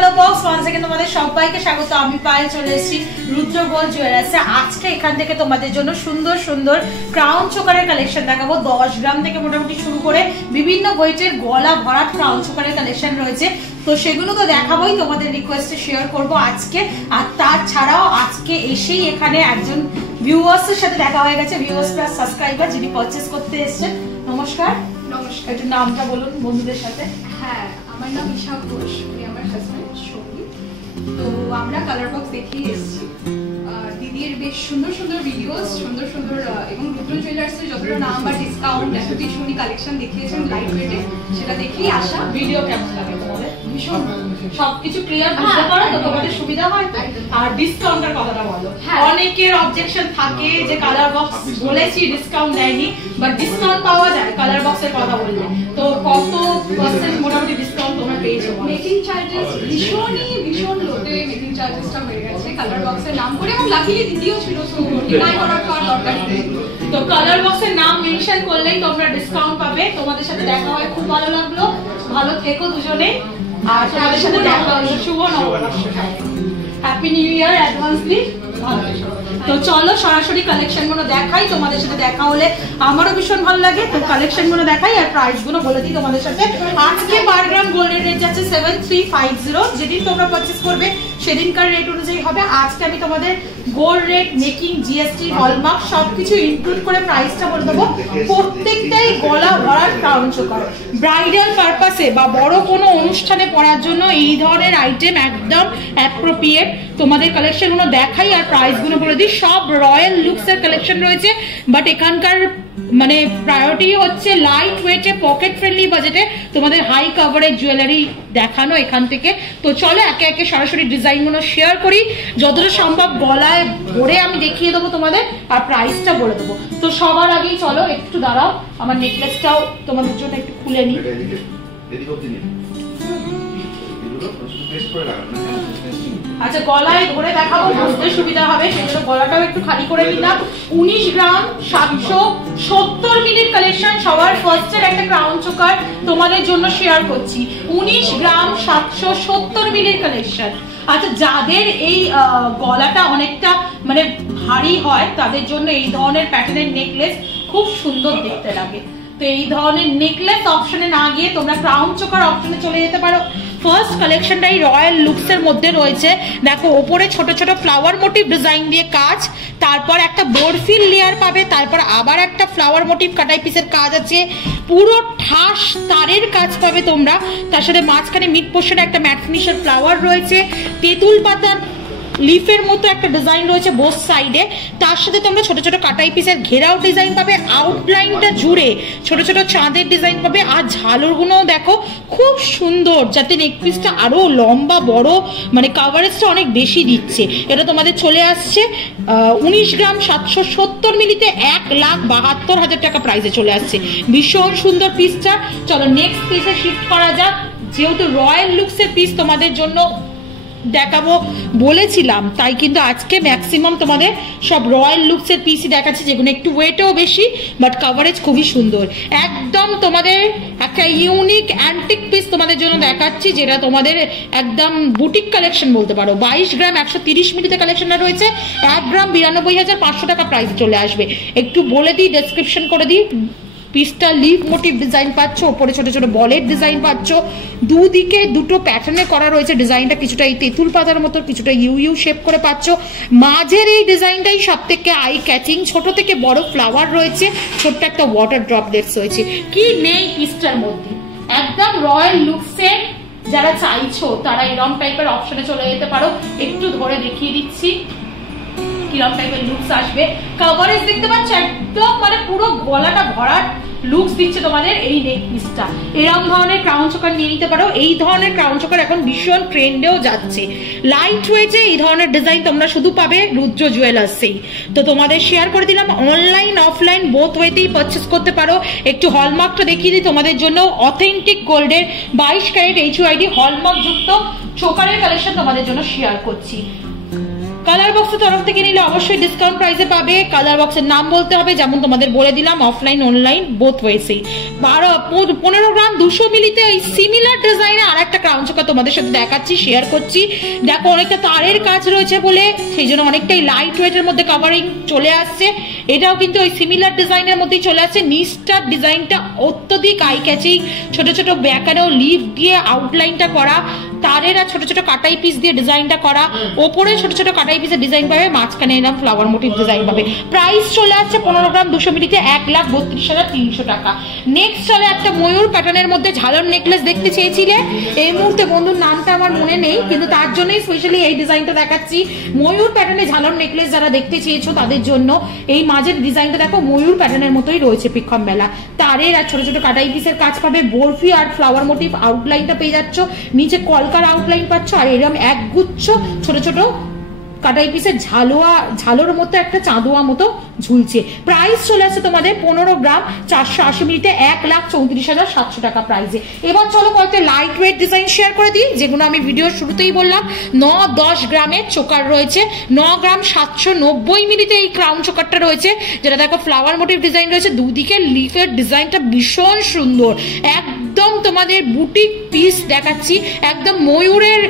Colour box one second তোমাদের সবাইকে স্বাগত। আমি পায়ে চলে এসেছি রুদ্র গোল্ড জুয়েলার্সে। আজকে এখান থেকে তোমাদের জন্য সুন্দর সুন্দর ক্রাউন চোকারের কালেকশন দেখাবো। 10 গ্রাম থেকে মোটামুটি শুরু করে বিভিন্ন ওয়েটের গলা ভরা ক্রাউন চোকারের কালেকশন রয়েছে, তো সেগুলো তো দেখাবোই, তোমাদের রিকোয়েস্টে শেয়ার করব আজকে। আর তাছাড়াও আজকে এসেই এখানে একজন ভিউয়ার্সের সাথে দেখা হয়ে গেছে, ভিউয়ার্স প্লাস সাবস্ক্রাইবার, যিনি পারচেজ করতে এসেছেন। নমস্কার। নমস্কার। একটু নামটা বলুন বন্ধুদের সাথে। হ্যাঁ, আমার নাম ঈশা ঘোষ, আমি আমার হাজব্যান্ড সৌমি। তো আমরা কালার বক্স দেখিয়ে এসেছি। দিদির বেশ সুন্দর সুন্দর ভিডিওস, সুন্দর সুন্দর এবং রুদ্র জুয়েলার্সের যতটা নাম বা ডিসকাউন্ট এতটি উনি কালেকশন দেখিয়েছেন লাইট ওয়েটে, সেটা দেখেই আসা। ভিডিও কেমন লাগে তোমাদের? ভীষণ সবকিছু ক্লিয়ার বুঝতে পারো তো, তোমাদের সুবিধা হয়। আর ডিসকাউন্টের কথাটা বলো। অনেকের অবজেকশন থাকে যে কালার বক্স বলেছি ডিসকাউন্ট দেয়নি, বাট ডিসকাউন্ট পাওয়া যায় কালার বক্সের কথা বললে। তো কত পার্সেন্ট মোটামুটি ডিসকাউন্ট তোমরা পেয়েছো? মেকিং চার্জেস ভীষণ লোতে মেকিং চার্জেসটা হয়ে গেছে কালার বক্সের নাম করে, এবং লাকিলি দিদিও ছিল, সো ডিনাই করার তো আর দরকার নেই। তো কালার বক্সের নাম মেনশন করলেই তোমরা ডিসকাউন্ট পাবে। তোমাদের সাথে দেখা হয় খুব ভালো লাগলো, ভালো থেকো দুজনে। আর তোমাদের সাথে দেখা হলো, শুভ নববর্ষ, হ্যাপি নিউ ইয়ার অ্যাডভান্সলি। তো চলো সরাসরি কালেকশন গুলো দেখাই, তোমাদের সাথে দেখা হলে আমারও ভীষণ ভালো লাগে। তো কালেকশন গুলো দেখাই আর প্রাইস গুলো বলে দিই তোমাদের সাথে। আজকে পার গ্রাম গোল্ডের রেট যাচ্ছে 7350। যেদিন তোমরা পারচেস করবে সেদিনকার রেট অনুযায়ী হবে। আজকে আমি তোমাদের gold rate, making, GST, hallmark সবকিছু ইনক্লুড করে প্রাইসটা বলে দেবো। প্রত্যেকটাই গলা ভরার ক্রাউন চোকার, ব্রাইডাল পারপাসে বা বড় কোনো অনুষ্ঠানে পরার জন্য এই ধরনের আইটেম একদম অ্যাপ্রোপ্রিয়েট। তোমাদের কালেকশন গুলো দেখাই আর প্রাইস গুলো বলে দিই। সব রয়্যাল লুকস এর কালেকশন রয়েছে, বাট এখানকার মানে প্রায়োরিটি হচ্ছে লাইট ওয়েটে, পকেট ফ্রেন্ডলি বাজেটে তোমাদের হাই কাভারেজ জুয়েলারি দেখানো এখান থেকে। তো চলো একে একে সরাসরি ডিজাইন গুলো শেয়ার করি, যতটা সম্ভব গলায় ভরে আমি দেখিয়ে দেবো তোমাদের আর প্রাইসটা বলে দেবো। তো সবার আগেই চলো একটু দাঁড়াও, আমার নেকলেসটাও তোমাদের জন্য একটু খুলে নিই। আচ্ছা, গলায় ধরে দেখাবো, বুঝতে সুবিধা হবে, সেজন্য গলাটাও একটু খালি করে নিলাম। 19 গ্রাম 770 মিলির কালেকশন, সবার ফার্স্টের একটা ক্রাউন চোকার তোমাদের জন্য শেয়ার করছি। 19 গ্রাম 770 মিলির কালেকশন। আচ্ছা, যাদের এই গলাটা অনেকটা মানে ভারী হয় তাদের জন্য এই ধরনের প্যাটার্নের নেকলেস খুব সুন্দর দেখতে লাগে। তো এই ধরনের নেকলেস অপশনে না গিয়ে তোমরা ক্রাউন চোকার অপশনে চলে যেতে পারো। ফার্স্ট কালেকশনটাই রয়্যাল লুকস এর মধ্যে রয়েছে। দেখো ওপরে ছোট ছোট ফ্লাওয়ার মোটিভ ডিজাইন দিয়ে কাজ, তারপর একটা বরফিল লেয়ার পাবে, তারপর আবার একটা ফ্লাওয়ার মোটিভ কাটাই পিসের কাজ আছে, পুরো ঠাস তারের কাজ পাবে তোমরা। তার সাথে মাঝখানে মিড পোর্শনে একটা ম্যাট ফিনিশের ফ্লাওয়ার রয়েছে, তেঁতুল পাতার লিফের মতো একটা ডিজাইন রয়েছে বোথ সাইডে। তার সাথে তোমরা ছোট ছোট কাটাই পিসের ঘেরাও ডিজাইন পাবে, আউটলাইনটা জুড়ে ছোট ছোট চাঁদের ডিজাইন পাবে। আর ঝালরগুলোও দেখো খুব সুন্দর, যাতে নেক পিসটা আরো লম্বা বড়, মানে কাভারেজটা অনেক বেশি দিচ্ছে। এটা তোমাদের চলে আসছে 19 গ্রাম 770 মিলিতে 1,72,000 টাকা প্রাইসে চলে আসছে। ভীষণ সুন্দর পিসটা। চলো নেক্সট পিসে শিফট করা যাক। যেহেতু রয়্যাল লুকসের পিস তোমাদের জন্য দেখাবো বলেছিলাম, তাই কিন্তু আজকে ম্যাক্সিমাম তোমাদের সব রয়্যাল লুকসের পিসই দেখাচ্ছি, যেগুলো একটু ওয়েটও বেশি বাট কাভারেজ খুবই সুন্দর। একদম তোমাদের একটা ইউনিক অ্যান্টিক পিস তোমাদের জন্য দেখাচ্ছি, যেটা তোমাদের একদম বুটিক কালেকশন বলতে পারো। 22 গ্রাম 130 মিলিতে কালেকশনটা রয়েছে। 1 গ্রাম 92,500 টাকা প্রাইস চলে আসবে। একটু বলে দিই, ডেসক্রিপশন করে দিই। পিসটা লিভ মোটিভ ডিজাইন পাচ্ছ, ওপরে ছোট ছোট বলের ডিজাইন পাচ্ছ, দুদিকে দুটো প্যাটার্নে করা রয়েছে ডিজাইনটা, কিছুটা এই তেঁতুল পাতার মতো, কিছুটা ইউ শেপ করে পাচ্ছ। মাঝের এই ডিজাইনটাই সব থেকে আই ক্যাচিং, ছোট থেকে বড় ফ্লাওয়ার রয়েছে, ছোট্ট একটা ওয়াটার ড্রপলেটস রয়েছে। কি নেই পিসটার মধ্যে, একদম রয়্যাল লুকসের যারা চাইছো তারা এরকম টাইপের অপশনে চলে যেতে পারো। একটু ধরে দেখিয়ে দিচ্ছি কিরকম টাইপের লুকস আসবে। কভারেজ দেখতে পাচ্ছ একদম মানে পুরো গলাটা ভরার লুকস দিচ্ছে তোমাদের এই নেক পিসটা। এরকম ধরনের ক্রাউন চোকার নিয়ে নিতে পারো। এই ধরনের ক্রাউন চোকার এখন ভীষণ ট্রেন্ডেও যাচ্ছে। লাইট ওয়েটে এই ধরনের ডিজাইন তোমরা শুধু পাবে রুদ্র জুয়েলার্সেই। তো তোমাদের শেয়ার করে দিলাম, অনলাইন অফলাইন বোথ ওয়েতেই পারচেস করতে পারো। একটু হলমার্কটা দেখিয়ে দিই তোমাদের জন্য। অথেন্টিক গোল্ডের 22 ক্যারেট HUID হলমার্ক যুক্ত চোকারের কালেকশন তোমাদের জন্য শেয়ার করছি। কালার বক্সের তরফ থেকে নিলে অবশ্যই ডিসকাউন্ট প্রাইসে পাবে। কালার বক্সের নাম বলতে হবে, যেমন তোমাদের বলে দিলাম, অফলাইন অনলাইন বোথ ওয়েসেই। 15 গ্রাম 200 মিলিতে এই সিমিলার ডিজাইনে আর একটা ক্রাউন চোকার তোমাদের সাথে দেখাচ্ছি, শেয়ার করছি। দেখো অনেকটা তারের কাজ রয়েছে বলে সেই জন্য অনেকটাই লাইট ওয়েটের মধ্যে কাভারিং চলে আসছে। এটাও কিন্তু ওই সিমিলার ডিজাইনের মধ্যেই চলে আসছে। নিচটার ডিজাইনটা অত্যধিক আই ক্যাচিং, ছোট ছোট ব্যাকারেও লিভ দিয়ে আউটলাইনটা করা, তারের আর ছোট ছোট কাটাই পিস দিয়ে ডিজাইনটা করা, ওপরে ছোট ছোট কাটাই পিসের ডিজাইন পাবে, মাঝখানে এরকম ফ্লাওয়ার মোটিভ ডিজাইন পাবে। প্রাইস চলে আসছে 15 গ্রাম 200 মিলিতে 1,32,300 টাকা। নেক্সট চলে একটা ময়ূর প্যাটার্নের মধ্যে ঝালর নেকলেস দেখতে চেয়েছিলে, এই মুহূর্তে বন্ধুর নামটা আমার মনে নেই, কিন্তু তার জন্যই স্পেশালি এই ডিজাইনটা দেখাচ্ছি। ময়ূর প্যাটার্নে ঝালর নেকলেস যারা দেখতে চেয়েছো তাদের জন্য এই মাঝের ডিজাইনটা দেখো ময়ূর প্যাটার্নের মতোই রয়েছে। পিক্ষম বেলা তারের আর ছোট ছোট কাটাই পিসের কাজ পাবে, বরফি আর ফ্লাওয়ার মোটিভ আউটলাইনটা পেয়ে যাচ্ছ, নিচে কলকার আউটলাইন পাচ্ছ, আর এরকম একগুচ্ছ ছোট ছোট কাটাই পিসের ঝালোর মতো একটা চাঁদোয়া মতো ঝুলছে। প্রাইস চলে আসছে তোমাদের 15 গ্রাম 480 মিলিতে 1,34,700 টাকা প্রাইসে। এবার চলো কয়েকটা লাইট ওয়েট ডিজাইন শেয়ার করে দিই, যেগুলো আমি ভিডিওর শুরুতেই বললাম। 9-10 গ্রামের চোকার রয়েছে, 9 গ্রাম 790 মিলিতে এই ক্রাউন চোকারটা রয়েছে, যেটা দেখো ফ্লাওয়ার মোটিভ ডিজাইন রয়েছে, দুদিকে লিফের ডিজাইনটা ভীষণ সুন্দর, একদম তোমাদের বুটিক পিস দেখাচ্ছি, একদম ময়ূরের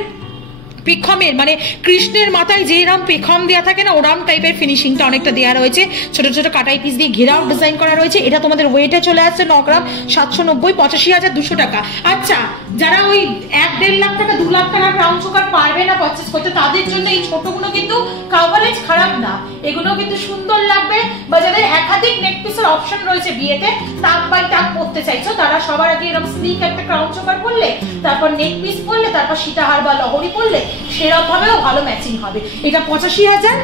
পেখমের মানে কৃষ্ণের মাথায় যেরকম পেখম দেওয়া থাকে না, ওরকম টাইপের ফিনিশিংটা অনেকটা দেওয়া রয়েছে, ছোট ছোট কাটাই পিস দিয়ে ঘেরাও ডিজাইন করা রয়েছে। এটা তোমাদের ওয়েটে চলে আসছে 9 গ্রাম 790, 85,200 টাকা। আচ্ছা, যারা ওই 1-1.5 লাখ টাকা 2 লাখ টাকা ক্রাউন চোকার পারবে না পারচেজ করতে, তাদের জন্য এই ছোটগুলো কিন্তু কাভারেজ খারাপ না, এগুলো কিন্তু সুন্দর লাগবে। বা যাদের একাধিক নেক পিসের অপশন রয়েছে বিয়েতে, তাক বাই তাক পরতে চাইছো, তারা সবার আগে এরকম স্লিক একটা ক্রাউন চোকার পরলে, তারপর নেক পিস পরলে, তারপর সীতাহার বা লহরি পরলে সেরকম ভাবেও ভালো ম্যাচিং হবে। এটা 85,000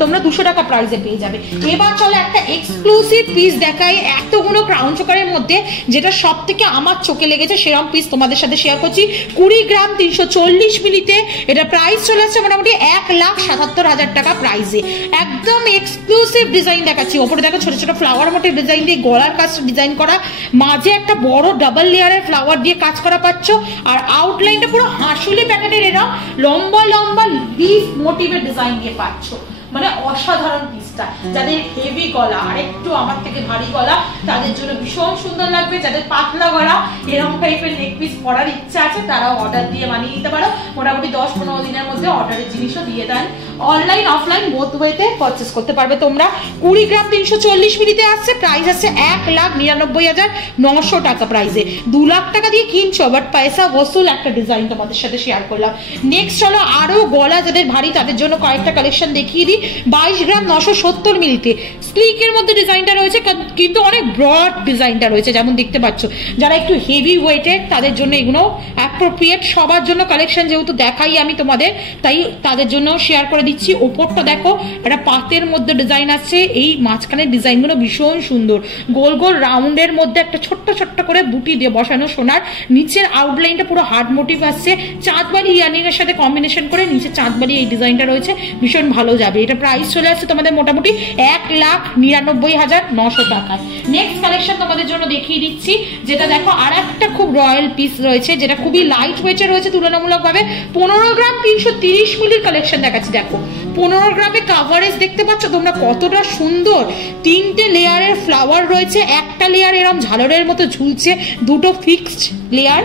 তোমরা 200 টাকা প্রাইসে পেয়ে যাবে। এবার চলো একটা এক্সক্লুসিভ পিস দেখাই এতগুলো ক্রাউন চোকারের মধ্যে, যেটা সব থেকে আমার চোখে লেগেছে সেরকম পিস তোমাদের সাথে শেয়ার করছি। 20 গ্রাম 340 মিলিতে এটা প্রাইস চলে আসছে মোটামুটি 1,77,000 টাকা প্রাইসে। একদম এক্সক্লুসিভ ডিজাইন দেখাচ্ছি। ওপরে দেখো ছোট ছোট ফ্লাওয়ার মোটিভ ডিজাইন দিয়ে গলার কাজটা ডিজাইন করা, মাঝে একটা বড় ডাবল লেয়ারের ফ্লাওয়ার দিয়ে কাজ করা পাচ্ছ, আর আউটলাইনটা পুরো হাঁসুলি প্যাটার্নের এরা লম্বা লম্বা লিফ মোটিভের ডিজাইন দিয়ে পাচ্ছ। মানে অসাধারণ পিসটা। যাদের হেভি গলা আর একটু আমার থেকে ভারী গলা, তাদের জন্য ভীষণ সুন্দর লাগবে। যাদের পাতলা গলা এরকম টাইপের নেক পিস পরার ইচ্ছা আছে, তারাও অর্ডার দিয়ে বানিয়ে নিতে পারো। মোটামুটি 10-15 দিনের মধ্যে অর্ডারের জিনিসও দিয়ে দেন। অনলাইন অফলাইন বোথ ওয়েতে পারচেজ করতে পারবে তোমরা। 20 গ্রাম 340 মিলিতে আসছে, প্রাইস আসছে 1,99,900 টাকা প্রাইসে। 2 লাখ টাকা দিয়ে কিনছো, বাট পয়সা ওসুল একটা ডিজাইন তোমাদের সাথে শেয়ার করলাম। নেক্সট চলো আরো গলা যাদের ভারী তাদের জন্য কয়েকটা কালেকশন দেখিয়ে দিই। 22 গ্রাম 970 মিলিতে স্লিকের মধ্যে ডিজাইনটা রয়েছে, কিন্তু অনেক ব্রড ডিজাইনটা রয়েছে যেমন দেখতে পাচ্ছ। যারা একটু হেভি ওয়েটের তাদের জন্য এগুলো অ্যাপ্রোপ্রিয়েট। সবার জন্য কালেকশন যেহেতু দেখাই আমি তোমাদের, তাই তাদের জন্য শেয়ার করে দিচ্ছি। ওপরটা দেখো একটা পাতের মধ্যে ডিজাইন আছে, এই মাঝখানের ডিজাইনগুলো ভীষণ সুন্দর, গোল গোল রাউন্ডের মধ্যে একটা ছোট্ট ছোট্ট করে বুটি দিয়ে বসানো সোনার। নিচের আউটলাইনটা পুরো হার্ড মোটিভ আসছে, চাঁদবাড়ি ইয়াররিং এর সাথে কম্বিনেশন করে নিচে চাঁদবাড়ি এই ডিজাইনটা রয়েছে, ভীষণ ভালো যাবে। এটা প্রাইস চলে আসছে তোমাদের মোটামুটি 1,99,900 টাকায়। নেক্সট কালেকশন তোমাদের জন্য দেখিয়ে দিচ্ছি, যেটা দেখো আর একটা খুব রয়্যাল পিস রয়েছে, যেটা খুবই লাইট ওয়েটে রয়েছে তুলনামূলকভাবে। 15 গ্রাম 330 মিলির কালেকশন দেখাচ্ছি। দেখো 15 গ্রামে কাভারেজ দেখতে পাচ্ছ তোমরা কতটা সুন্দর। 3টে লেয়ারের ফ্লাওয়ার রয়েছে, একটা লেয়ার এরকম ঝালরের মতো ঝুলছে, দুটো ফিক্সড লেয়ার।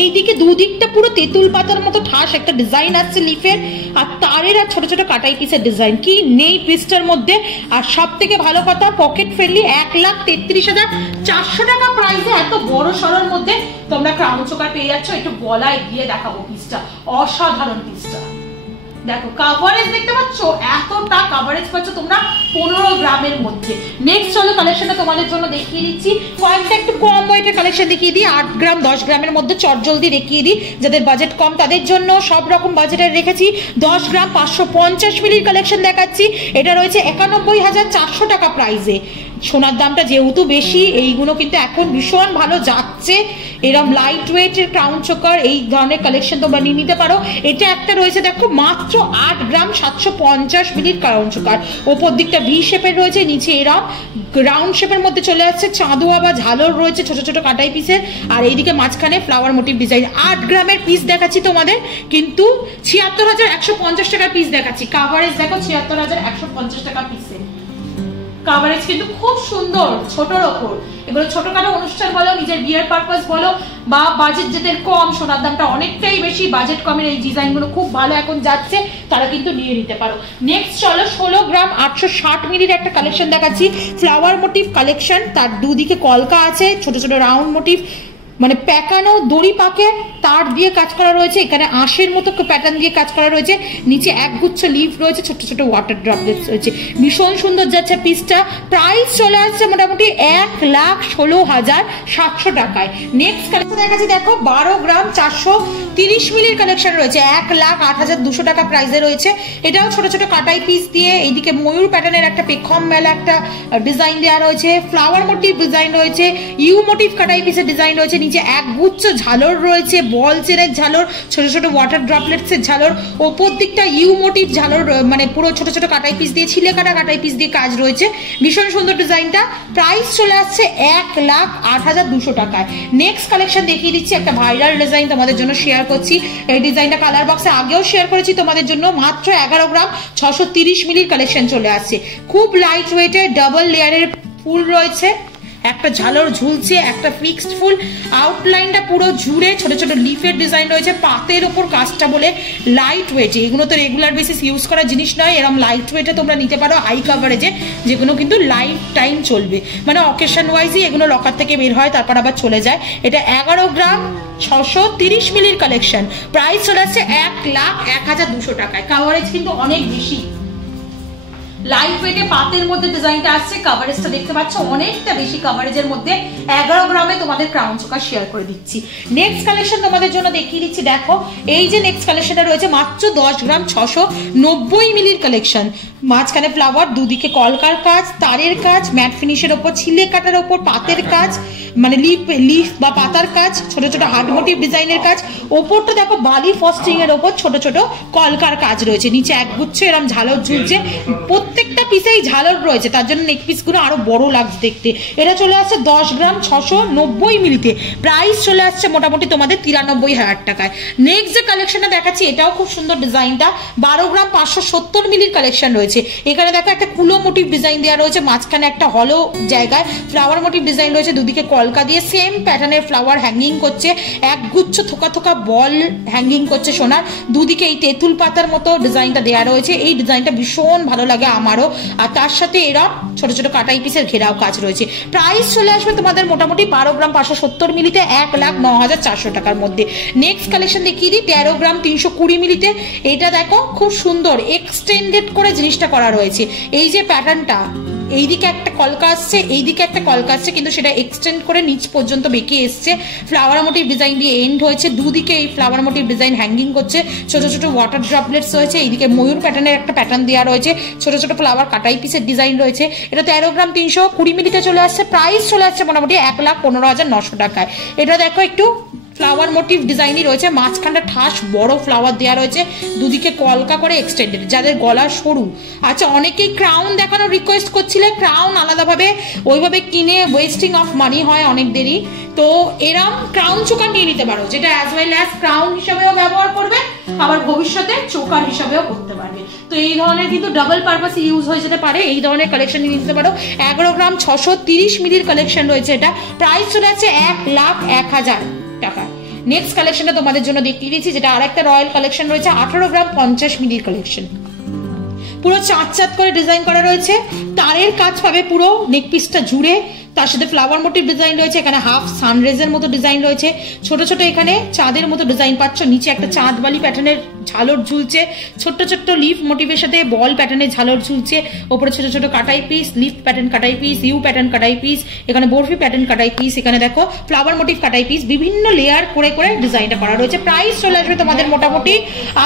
এইদিকে দুদিকটা পুরো তেঁতুল পাতার মতো ঠাস একটা ডিজাইন আসছে লিফের, আর তারের আর ছোট ছোট কাটাই পিসের ডিজাইন কি নেই পিসটার মধ্যে। আর সব থেকে ভালো কথা পকেট ফ্রেন্ডলি, 1,33,400 টাকা প্রাইসে এত বড় সরোর মধ্যে তোমরা ক্রাউন চোকার পেয়ে যাচ্ছ। একটু গলায় দিয়ে দেখাবো পিসটা, অসাধারণ পিসটা। দেখো কাভারেজ দেখতে পাচ্ছ, এতটা কাভারেজ পাচ্ছ তোমরা 15 গ্রামের মধ্যে। নেক্সট চলো কালেকশনটা তোমাদের জন্য দেখিয়ে দিচ্ছি। কয়েকটা একটু কম ওয়েটের কালেকশন দেখিয়ে দিই, 8 গ্রাম 10 গ্রামের মধ্যে চটজলদি দেখিয়ে দিই। যাদের বাজেট কম তাদের জন্য সব রকম বাজেটের রেখেছি। 10 গ্রাম 550 মিলির কালেকশন দেখাচ্ছি। এটা রয়েছে 91,400 টাকা প্রাইসে। সোনার দামটা যেহেতু বেশি, এইগুলো কিন্তু এখন ভীষণ ভালো যাচ্ছে। এরকম লাইট ওয়েটের ক্রাউন চোকার এই ধরনের কালেকশন তোমরা নিয়ে নিতে পারো। এটা একটা রয়েছে দেখো মাত্র 8 গ্রাম 750 মিলির ক্রাউন চোকার, ওপর দিকটা ভি শেপের রয়েছে, নিচে এরকম রাউন্ড শেপের মধ্যে চলে যাচ্ছে, চাঁদোয়া বা ঝালর রয়েছে ছোট ছোট কাটাই পিসের, আর এইদিকে মাঝখানে ফ্লাওয়ার মোটিভ ডিজাইন। 8 গ্রামের পিস দেখাচ্ছি তোমাদের, কিন্তু 76,150 টাকার পিস দেখাচ্ছি। কাভারেজ দেখো 76,150 টাকা পিসে, কাভারেজ কিন্তু খুব সুন্দর, ছোটর ওপর। এগুলো ছোটখাটো অনুষ্ঠান বলো, নিজের বিয়ের পারপাস বলো, বা বাজেট যাদের কম, সোনার দামটা অনেকটাই বেশি, বাজেট কমের এই ডিজাইনগুলো খুব ভালো এখন যাচ্ছে, তারা কিন্তু নিয়ে নিতে পারো। নেক্সট চলো 16 গ্রাম 860 মিলির একটা কালেকশন দেখাচ্ছি, ফ্লাওয়ার মোটিভ কালেকশন। তার দুদিকে কলকা আছে, ছোট ছোট রাউন্ড মোটিভ, মানে প্যাকানো দড়ি পাকে তার দিয়ে কাজ করা রয়েছে, এখানে আঁশের মতো প্যাটার্ন দিয়ে কাজ করা রয়েছে, নিচে একগুচ্ছ লিফ রয়েছে, ছোট ছোট ওয়াটার ড্রপলেটস রয়েছে, ভীষণ সুন্দর যাচ্ছে পিসটা। প্রাইস চলে আসছে মোটামুটি 1,16,700 টাকায়। নেক্সট কালেকশন দেখাচ্ছি দেখো 12 গ্রাম 430 মিলির কালেকশন রয়েছে, 1,08,200 টাকা প্রাইসে রয়েছে। এটাও ছোট ছোট কাটাই পিস দিয়ে, এইদিকে ময়ূর প্যাটার্নের একটা পেখম মেলা একটা ডিজাইন দেওয়া রয়েছে, ফ্লাওয়ার মোটিভ ডিজাইন রয়েছে, ইউ মোটিভ কাটাই পিসের ডিজাইন রয়েছে, নিচে একগুচ্ছ ঝালর রয়েছে, বল চেনের ঝালর, ছোট ছোট ওয়াটার ড্রপলেটস এর ঝালর, ওপর দিকটা ইউ মোটিভ ঝালর, মানে পুরো ছোট ছোট কাটাই পিস দিয়ে, ছিলে কাটা কাটাই পিস দিয়ে কাজ রয়েছে, ভীষণ সুন্দর ডিজাইনটা। প্রাইস চলে আসছে 1,08,200 টাকায়। নেক্সট কালেকশন দেখিয়ে দিচ্ছি, একটা ভাইরাল ডিজাইন তোমাদের জন্য শেয়ার করছি। এই ডিজাইনটা কালার বক্সে আগেও শেয়ার করেছি তোমাদের জন্য। মাত্র 11 গ্রাম 630 মিলির কালেকশন চলে আসছে, খুব লাইট ওয়েটের, ডাবল লেয়ারের ফুল রয়েছে, একটা ঝালর ঝুলছে, একটা ফিক্সড ফুল, আউটলাইনটা পুরো জুড়ে ছোট ছোট লিফের ডিজাইন রয়েছে, পাতের ওপর কাজটা বলে লাইট ওয়েটে। এগুলো তো রেগুলার বেসিস ইউজ করার জিনিস নয়, এরকম লাইট ওয়েটে তোমরা নিতে পারো হাই কাভারেজে, যেগুলো কিন্তু লাইফ টাইম চলবে, মানে অকেশন ওয়াইজই এগুলো লকার থেকে বের হয় তারপর আবার চলে যায়। এটা 11 গ্রাম 630 মিলির কালেকশন, প্রাইস চলে আসছে 1,01,200 টাকায়। কাভারেজ কিন্তু অনেক বেশি, লাইট ওয়েটে পাতের মধ্যে ডিজাইনটা আসছে, কাভারেজটা দেখতে পাচ্ছ অনেকটা বেশি কাভারেজের মধ্যে। 11 গ্রামে তোমাদের ক্রাউন চোকার শেয়ার করে দিচ্ছি। নেক্সট কালেকশন তোমাদের জন্য দেখিয়ে দিচ্ছি, দেখো এই যে নেক্সট কালেকশনটা রয়েছে মাত্র 10 গ্রাম 690 মিলির কালেকশন, মাঝখানে ফ্লাওয়ার, দুদিকে কলকার কাজ, তারের কাজ, ম্যাট ফিনিশের ওপর, ছিলে কাটার ওপর পাতের কাজ, মানে লিফ বা পাতার কাজ, ছোট ছোট হার্ড মোটিভ ডিজাইনের কাজ, ওপরটা দেখো বালি ফস্টিং এর ওপর ছোট ছোট কলকার কাজ রয়েছে, নিচে একগুচ্ছ এরকম ঝালর ঝুলছে, প্রত্যেকটা পিসেই ঝালর রয়েছে, তার জন্য নেক পিস গুলো আরো বড় লাগছে দেখতে। এটা চলে আসছে 10 গ্রাম 690 মিলিতে, প্রাইস চলে আসছে মোটামুটি তোমাদের 93,000 টাকায়। নেক্সট যে কালেকশনটা দেখাচ্ছি, এটাও খুব সুন্দর ডিজাইনটা, 12 গ্রাম 570 মিলির কালেকশন রয়েছে। এখানে দেখো একটা কুলো মোটিভ ডিজাইন দেওয়া রয়েছে, মাঝখানে একটা হলো জায়গায় ফ্লাওয়ার মোটিভ ডিজাইন রয়েছে, দুদিকে কলকা দিয়ে সেম প্যাটার্নের ফ্লাওয়ার হ্যাঙ্গিং করছে, একগুচ্ছ থোকা থোকা বল হ্যাঙ্গিং করছে সোনার, দুদিকে এই তেঁতুল পাতার মতো ডিজাইনটা দেওয়া রয়েছে। এই ডিজাইনটা ভীষণ ভালো লাগে আমারও, আর তার সাথে এরা ছোট ছোট কাটাই পিসের ঘেরাও কাজ রয়েছে। প্রাইস চলে আসবে তোমাদের মোটামুটি 12 গ্রাম 570 মিলিতে 1,09,400 টাকার মধ্যে। নেক্সট কালেকশন দেখিয়ে দিই 13 গ্রাম 320 মিলিতে। এটা দেখো খুব সুন্দর এক্সটেন্ডেড করে জিনিসটা করা রয়েছে, এই যে প্যাটার্নটা, এইদিকে একটা কলকা আসছে, এইদিকে একটা কলকা আসছে, কিন্তু সেটা এক্সটেন্ড করে নিচ পর্যন্ত বেঁকে এসছে, ফ্লাওয়ার মোটিভ ডিজাইন দিয়ে এন্ড হয়েছে, দুদিকে এই ফ্লাওয়ার মোটিভ ডিজাইন হ্যাঙ্গিং করছে, ছোট ছোট ওয়াটার ড্রপলেটস রয়েছে, এইদিকে ময়ূর প্যাটার্নের একটা প্যাটার্ন দেওয়া রয়েছে, ছোট ছোট ফ্লাওয়ার কাটাই পিসের ডিজাইন রয়েছে। এটা 13 গ্রাম 320 মিলিতে চলে আসছে, প্রাইস চলে আসছে মোটামুটি 1,15,900 টাকায়। এটা দেখো একটু ফ্লাওয়ার মোটিভ ডিজাইনই রয়েছে, মাঝখানটা ঠাস বড় ফ্লাওয়ার দেওয়া রয়েছে, দুদিকে কলকা করে এক্সটেন্ডেড, যাদের গলা সরু। আচ্ছা, অনেকেই ক্রাউন দেখানোর রিকোয়েস্ট করছিলে, ক্রাউন আলাদাভাবে ওইভাবে কিনে ওয়েস্টিং অফ মানি হয় অনেক দেরি, তো এরম ক্রাউন চোকার নিয়ে নিতে পারো, যেটা অ্যাজ ওয়েল অ্যাজ ক্রাউন হিসাবেও ব্যবহার করবে, আবার ভবিষ্যতে চোকার হিসাবেও করতে পারবে। তো এই ধরনের কিন্তু ডাবল পারপাসে ইউজ হয়ে যেতে পারে, এই ধরনের কালেকশন নিয়ে নিতে পারো। 11 গ্রাম 630 মিলির কালেকশন রয়েছে, এটা প্রাইস চলে যাচ্ছে 1,01,000 টাকা। নেক্সট কালেকশনটা তোমাদের জন্য দেখিয়ে দিচ্ছি, যেটা আরেকটা রয়্যাল কালেকশন রয়েছে, 18 গ্রাম 50 মিলির কালেকশন, পুরো চাঁদ চাঁদ করে ডিজাইন করা রয়েছে, তারের কাজ পাবে পুরো নেক পিসটা জুড়ে, তার সাথে ফ্লাওয়ার মোটিভ ডিজাইন রয়েছে, এখানে হাফ সানরেজের মতো ডিজাইন রয়েছে, ছোট ছোট এখানে চাঁদের মতো ডিজাইন পাচ্ছ, নিচে একটা চাঁদবালি প্যাটার্নের ঝালর ঝুলছে, ছোট্ট ছোট্ট লিফ মোটিভের সাথে বল প্যাটার্নের ঝালর ঝুলছে, ওপরে ছোট ছোট কাটাই পিস, লিফ প্যাটার্ন কাটাই পিস, ইউ প্যাটার্ন কাটাই পিস, এখানে বরফি প্যাটার্ন কাটাই পিস, এখানে দেখো ফ্লাওয়ার মোটিভ কাটাই পিস, বিভিন্ন লেয়ার করে করে ডিজাইনটা করা রয়েছে। প্রাইস চলে আসবে তোমাদের মোটামুটি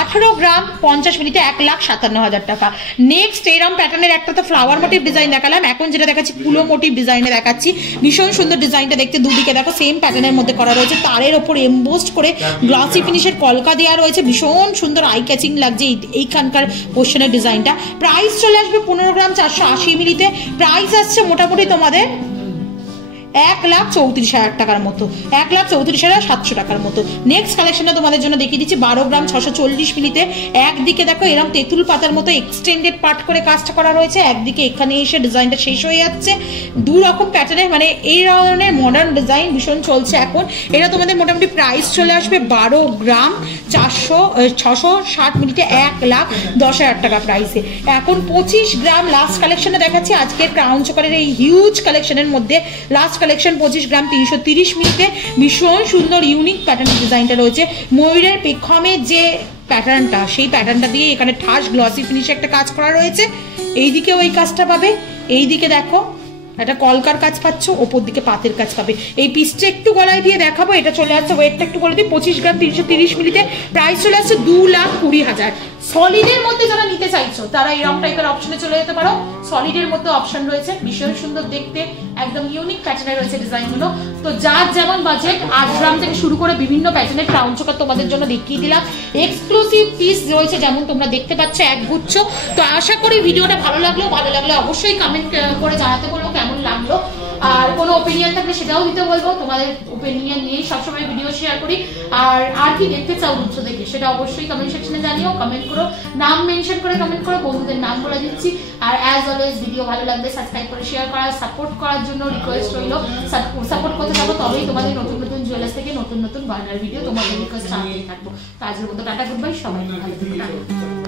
18 গ্রাম 50 মিনিটে 1,57,000 টাকা। নেক্সট এরম প্যাটার্নের একটা তো ফ্লাওয়ার মোটিভ ডিজাইন দেখালাম, এখন যেটা দেখাচ্ছি কুলো মোটিভ ডিজাইনে দেখাচ্ছি। ভীষণ সুন্দর ডিজাইনটা দেখতে, দুদিকে দেখো সেম প্যাটার্নের মধ্যে করা রয়েছে, তারের ওপর এমবোস্ড করে গ্লসি ফিনিশের কলকা দেওয়া রয়েছে, ভীষণ সুন্দর আই ক্যাচিং লাগছে এইখানকার পোর্শনের ডিজাইনটা। প্রাইস চলে আসবে 15 গ্রাম 480 মিলিতে, প্রাইস আসছে মোটামুটি তোমাদের 1,34,000 টাকার মতো, 1,34,700 টাকার মতো। নেক্সট কালেকশনটা তোমাদের জন্য দেখিয়ে দিচ্ছি 12 গ্রাম 640 মিলিতে। একদিকে দেখো এরকম তেঁতুল পাতার মতো এক্সটেন্ডেড পার্ট করে কাজটা করা রয়েছে, একদিকে এখানে এসে ডিজাইনটা শেষ হয়ে যাচ্ছে। দু রকম প্যাটার্নের মানে এই ধরনের মডার্ন ডিজাইন ভীষণ চলছে এখন। এটা তোমাদের মোটামুটি প্রাইস চলে আসবে 12 গ্রাম 660 মিনিটে 1,10,000 টাকা প্রাইসে। এখন 25 গ্রাম লাস্ট কালেকশনটা দেখাচ্ছি আজকের ক্রাউন চোকারের এই হিউজ কালেকশনের মধ্যে। লাস্ট কালেকশন 25 গ্রাম 330 মিনিটে, ভীষণ সুন্দর ইউনিক প্যাটার্ন ডিজাইনটা রয়েছে। ময়ূরের পেখমের যে প্যাটার্নটা, সেই প্যাটার্নটা দিয়ে এখানে ঠাস গ্লসি ফিনিশে একটা কাজ করা রয়েছে। এইদিকে ওই কাজটা পাবে, এইদিকে দেখো একটা কলকার কাজ পাচ্ছ, ওপর দিকে পাতের কাজ পাবে। এই পিসটা একটু গলায় দিয়ে দেখাবো, এটা চলে আসছে ওয়েটটা একটু বলে দিই 25 গ্রাম 330 মিলিতে, প্রাইস চলে আসছে 2,20,000। সলিডের মধ্যে যারা নিতে চাইছো তারা এরকম টাইপের অপশনে চলে যেতে পারো। সলিডের মধ্যে অপশন রয়েছে, ভীষণ সুন্দর দেখতে, একদম ইউনিক প্যাটার্নের রয়েছে ডিজাইনগুলো। তো যার যেমন বাজেট 8 গ্রাম থেকে শুরু করে বিভিন্ন প্যাটার্নের ক্রাউন চোকার তোমাদের জন্য দেখিয়ে দিলাম। এক্সক্লুসিভ পিস রয়েছে যেমন তোমরা দেখতে পাচ্ছ একগুচ্ছ। তো আশা করি ভিডিওটা ভালো লাগলে অবশ্যই কমেন্ট করে জানাতে বলবো কেমন লাগলো, আর কোনো ওপিনিয়ন থাকলে সেটাও দিতে বলবো। তোমাদের ওপিনিয়ন নিয়েই সবসময় ভিডিও শেয়ার করি। আর কি দেখতে চাও রুদ্র থেকে সেটা অবশ্যই কমেন্ট সেকশনে জানিও, কমেন্ট করো, নাম মেনশন করে কমেন্ট করো, বন্ধুদের নাম বলে দিচ্ছি। আর অ্যাজ অলওয়েজ ভিডিও ভালো লাগলে সাবস্ক্রাইব করে শেয়ার করা, সাপোর্ট করার জন্য রিকোয়েস্ট রইল। সাপোর্ট করতে থাকো, তবেই তোমাদের নতুন নতুন জুয়েলার্স থেকে নতুন নতুন গয়নার ভিডিও তোমাদের রিকোয়েস্ট আনতেই থাকবো। তো আজকের মতো টাটা, গুড বাই, সবাই ভালো থেকো।